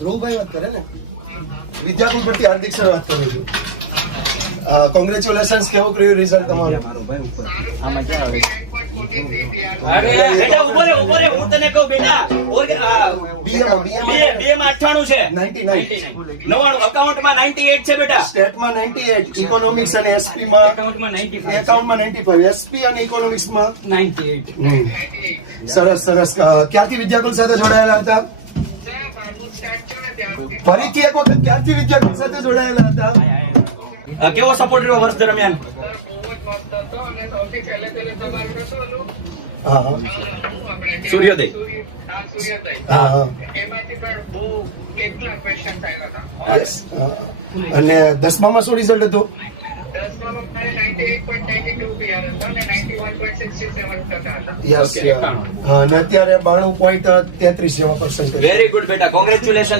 ધ્રુવભાઈ વાત કરે ને, વિદ્યાકુલ પરથી હાર્દિક સર વાત કરું છું. કોંગ્રેચ્યુલેશન્સ. કેવું રહ્યું રિઝલ્ટ તમારું? આમાં ક્યાં આવે? અરે બેટા ઉભો રે હું તને કહું બેટા બે માં 98 છે, 99, 99 અકાઉન્ટમાં 98 છે બેટા, સ્ટેટમાં 98, ઇકોનોમિક્સ અને એસપી માં અકાઉન્ટમાં 95 એકાઉન્ટમાં 95, એસપી અને ઇકોનોમિક્સ માં 98. સરસ સરસ. ક્યાંથી વિદ્યાકુલ સાથે જોડાયેલા હતા? ફરીથી એક વખત ક્યાંથી વિદ્યાકુલ સાથે જોડાયેલા હતા? કેવો સપોર્ટ રહ્યો વર્ષ દરમિયાન? હા સૂર્યોદય. હા. Yes. અને 10મામાં શું રિઝલ્ટ હતું? યસ. અને અત્યારે 92.33% વેરી ગુડ બેટા, કોંગ્રેચ્યુલેશન.